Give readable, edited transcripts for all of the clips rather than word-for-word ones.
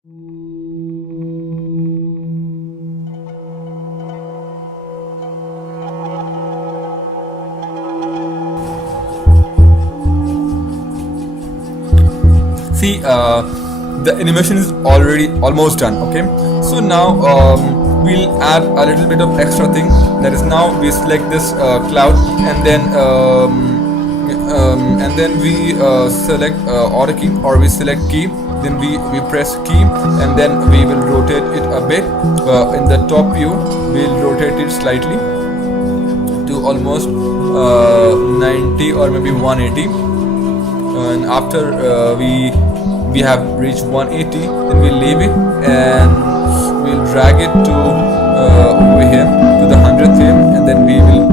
See, the animation is already almost done. Okay, so now we'll add a little bit of extra thing. That is, now we select this cloud, and then we select auto key, or we select key. Then we press key, and then we will rotate it a bit. In the top view, we'll rotate it slightly to almost 90 or maybe 180. And after we have reached 180, then we'll leave it and we'll drag it to over here to the 100th frame, and then we will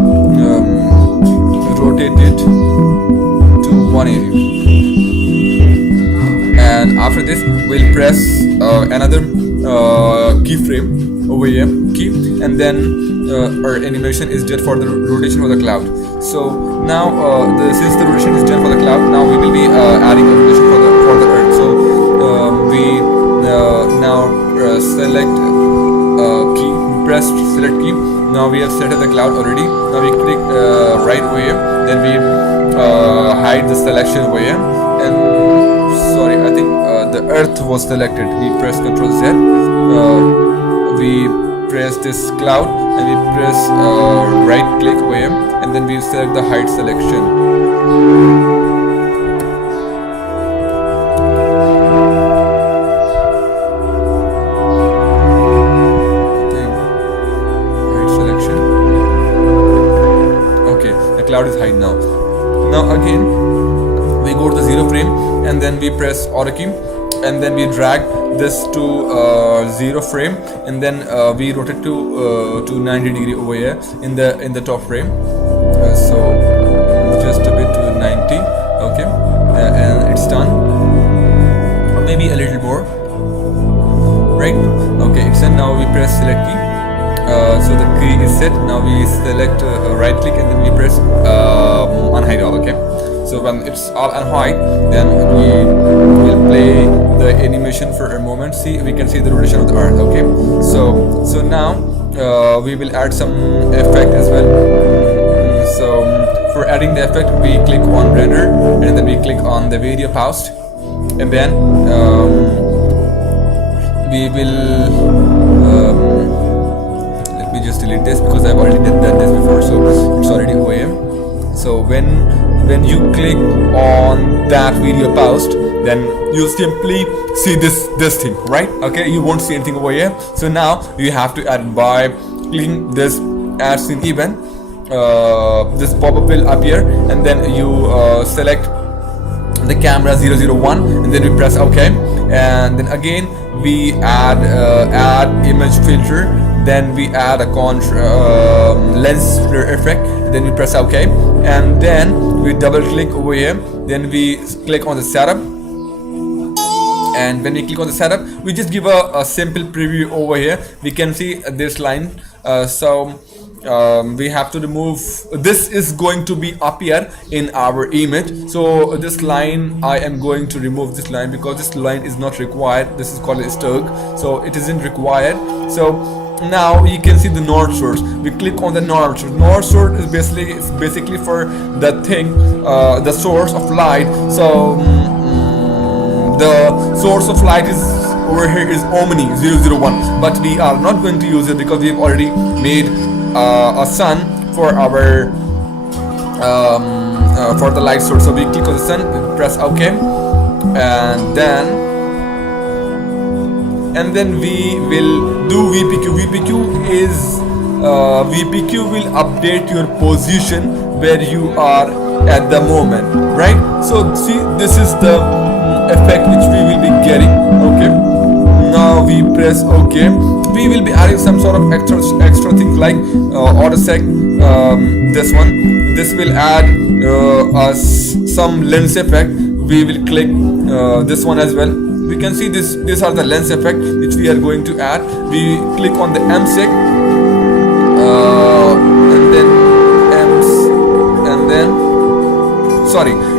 rotate it to 180. And after this, we'll press another keyframe over here, key, and then our animation is done for the rotation of the cloud. So now, since the rotation is done for the cloud, now we will be adding a rotation for the Earth. So we now select key, press select key. Now we have selected the cloud already. Now we click right over here. Then we hide the selection over here. And sorry, I think the Earth was selected. We press Ctrl Z. We press this cloud, and we press right click over here, and then we select the hide selection. Cloud is hide now. Now again we go to the 0 frame, and then we press auto key, and then we drag this to 0 frame, and then we rotate to 90 degree over here in the top frame. So just a bit to 90. Okay, and it's done. Or maybe a little more. Right? Okay, it's done. Now we press select key. So the key is set. Now we select right click, and then we press unhide all. Okay, so when it's all unhide, then we will play the animation for a moment. See, we can see the rotation of the Earth. Okay, so now we will add some effect as well. So for adding the effect, we click on render, and then we click on the video pause, and then we will just delete this because I've already done this before, so it's already over here. So when you click on that video post, then you simply see this thing, right? Okay, you won't see anything over here. So now you have to add by clicking this add scene event. This pop-up will appear, and then you select the camera 001, and then we press OK, and then again we add image filter. Then we add a lens flare effect. Then we press OK, and then we double click over here. Then we click on the setup, and when we click on the setup, we just give a simple preview over here. We can see this line. We have to remove. This is going to be appear in our image. So this line, I am going to remove this line because this line is not required. This is called a stug, so it isn't required. So now you can see the north source. We click on the north source. North source is basically for the thing, the source of light. So the source of light is over here is Omni 001, but we are not going to use it because we've already made a sun for our for the light source. So we click on the sun, press OK, and then we will do VPQ. VPQ will update your position where you are at the moment, right? So see, this is the effect which we will be getting. Okay, now we press OK. We will be adding some sort of extra things like autosec. This one, this will add us some lens effect. We will click this one as well. We can see these are the lens effect which we are going to add. We click on the MSEC,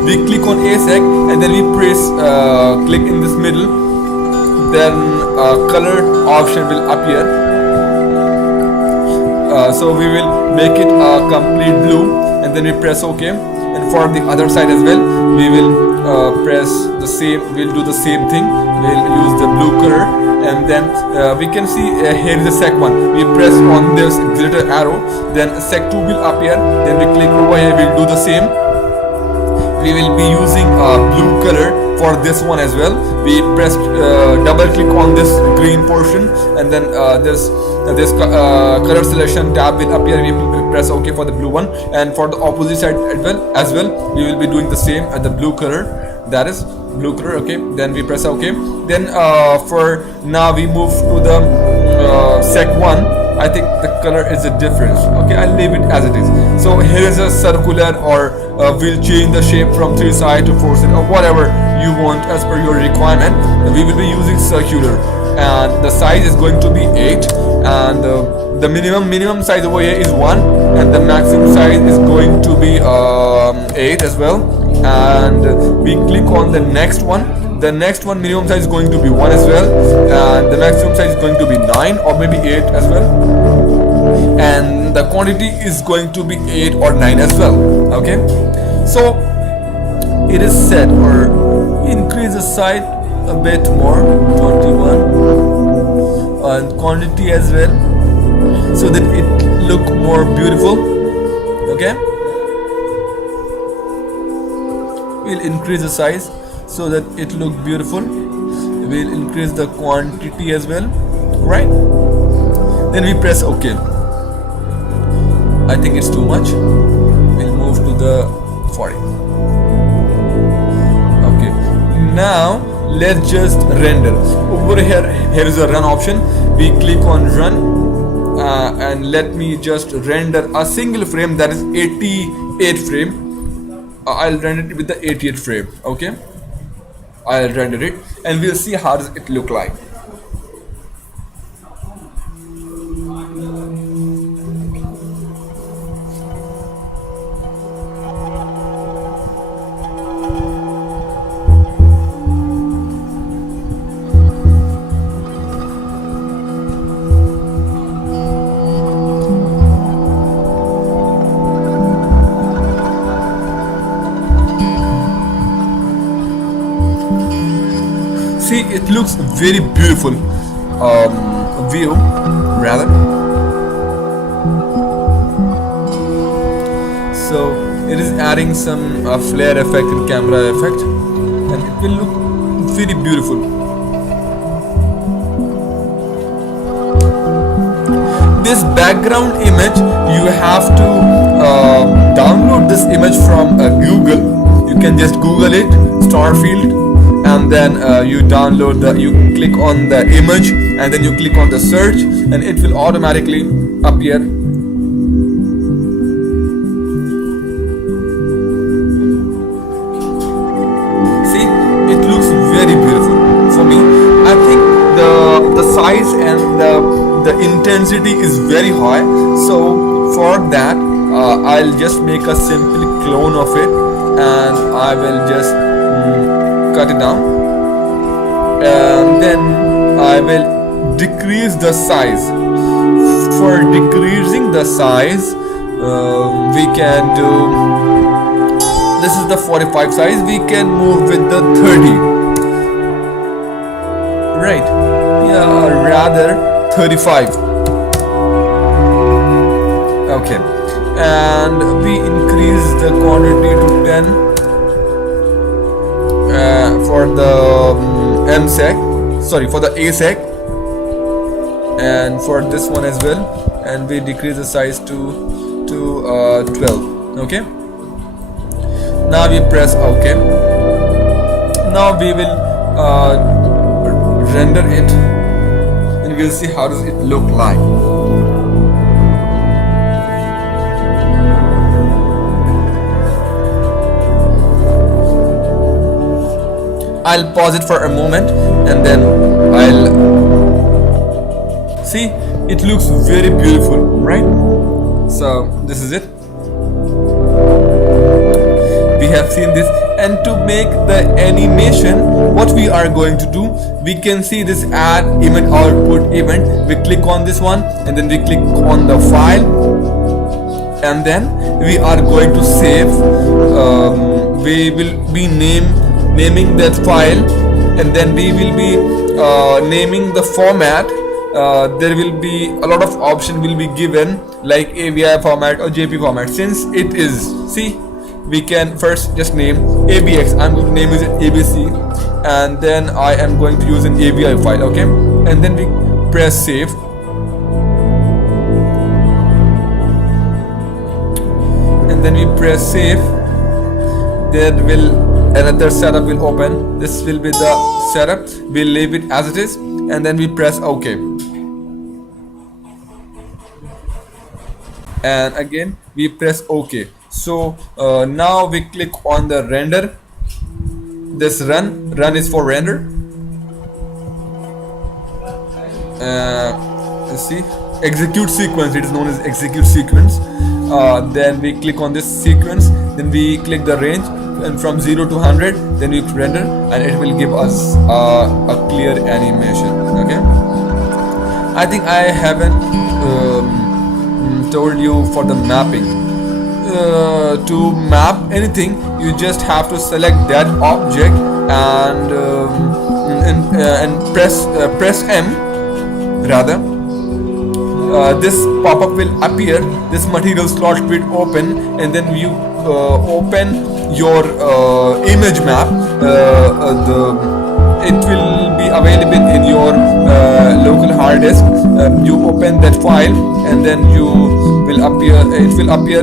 we click on ASEC, and then we press click in this middle. then color option will appear. So we will make it a complete blue, and then we press OK. And for the other side as well, we will press the same. We'll do the same thing. We'll use the blue color, and then we can see here is the sec1. We press on this glitter arrow, then sec2 will appear. Then we click over here. We'll do the same. We will be using blue color for this one as well. We press double click on this green portion, and then this color selection tab will appear. We will press OK for the blue one, and for the opposite side as well we will be doing the same at the blue color, that is blue color. Okay, then we press OK. Then for now we move to the sec1. I think the color is a difference. Okay, I'll leave it as it is. So here is a circular, or we'll change the shape from 3 side to 4 side, or whatever you want as per your requirement. We will be using circular, and the size is going to be 8, and the minimum size over here is 1, and the maximum size is going to be 8 as well. And we click on the next one. The next one minimum size is going to be 1 as well, and the maximum size is going to be 9 or maybe 8 as well, and the quantity is going to be 8 or 9 as well. Okay, so it is set, or increase the size a bit more, 21, and quantity as well, so that it look more beautiful. Okay, we'll increase the size so that it look beautiful. We'll increase the quantity as well, right? Then we press OK. I think it's too much. We'll move to the 40. Okay, now let's just render. Over here is a run option. We click on run, and let me just render a single frame, that is 88 frame. I'll render it with the 88 frame. Okay, I'll render it, and we'll see how does it look like. See, it looks very beautiful view rather. So it is adding some flare effect and camera effect, and it will look very beautiful. This background image, you have to download this image from Google. You can just Google it, Starfield, and then you download you click on the image, and then you click on the search, and it will automatically appear. See, it looks very beautiful for me. I think the size and the intensity is very high, so for that I'll just make a simple clone of it, and I will just cut it down, and then I will decrease the size. For decreasing the size, we can do, this is the 45 size, we can move with the 30, right? Yeah, or rather 35. Okay, and we increase the quantity to 10 for the for the ASEC, and for this one as well, and we decrease the size to 12. Okay, now we press OK. Now we will render it, and we'll see how does it look like. I'll pause it for a moment, and then I'll see. It looks very beautiful, right? So this is it. We have seen this And to make the animation, what we are going to do, we can see this add image output event. We click on this one, and then we click on the file, and then we are going to save. We will be naming that file, and then we will be naming the format. There will be a lot of option will be given, like AVI format or JP format. Since it is, see, we can first just name ABX. I'm going to name it ABC, and then I am going to use an AVI file. Okay, and then we press save. And then we press save. There will another setup will open. This will be the setup. We'll leave it as it is, and then we press OK. And again we press OK. So now we click on the render. This run is for render. See, execute sequence, it is known as execute sequence. Then we click on this sequence, then we click the range, and from 0 to 100, then we render, and it will give us a clear animation. Okay, I think I haven't told you for the mapping. To map anything, you just have to select that object and press M rather. This pop-up will appear, this material slot will open, and then you open your image map. It will be available in your local hard disk. You open that file, and then you will appear. It will appear.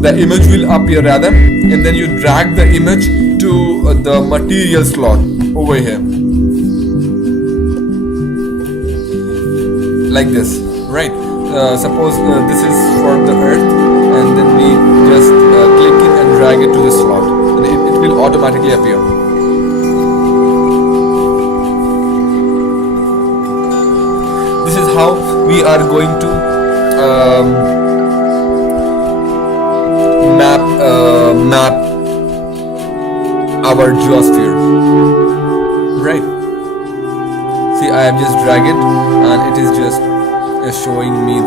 The image will appear rather, and then you drag the image to the material slot over here, like this, right? Suppose this is for the earth, and then we just click it and drag it to the slot, and it will automatically appear. This is how we are going to map our geosphere, right? See, I have just dragged it, and it is just showing me.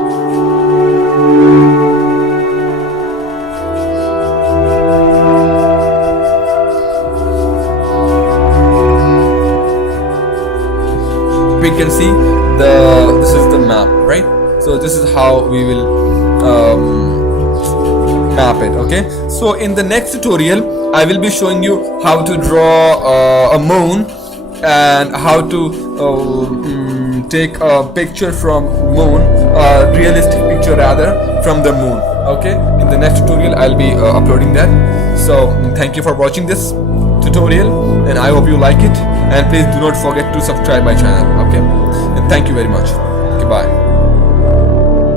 We can see this is the map, right? So this is how we will map it. Okay, so in the next tutorial I will be showing you how to draw a moon, and how to take a picture from moon, a realistic picture rather, from the moon. Okay, in the next tutorial I'll be uploading that. So thank you for watching this tutorial, and I hope you like it, and please do not forget to subscribe my channel. Okay, and thank you very much. Goodbye.